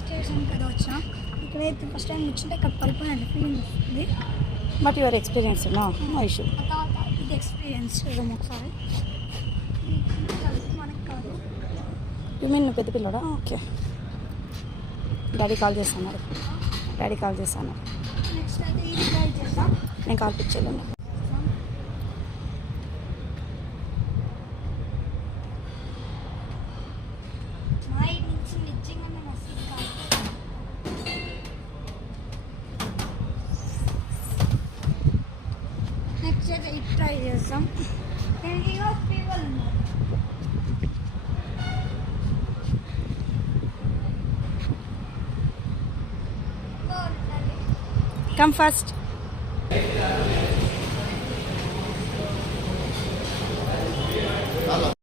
Station కదా వచ్చా ఇక్కడైతే ఫస్ట్ టైం కూర్చుంటే ఇక్కడ పడిపోయినట్టు ఫీలింగ్ వస్తుంది. But your experience no issue. ఇది ఎక్స్పీరియన్స్ చూద్దాం ఒకసారి. మనకి కాదు. యూ మీన్ నువ్వు పెద్ద పిల్లడా? ఓకే. డాడీ కాల్ చేస్తున్నారు. నెక్స్ట్ అయితే ఇది ట్రై చేద్దాం. నేను కాల్ పిక్ చేయలేను. నెక్స్ట్ అయితే ఇది ట్రై చేస్తాం. పీపుల్ ఉన్నారు. Come first.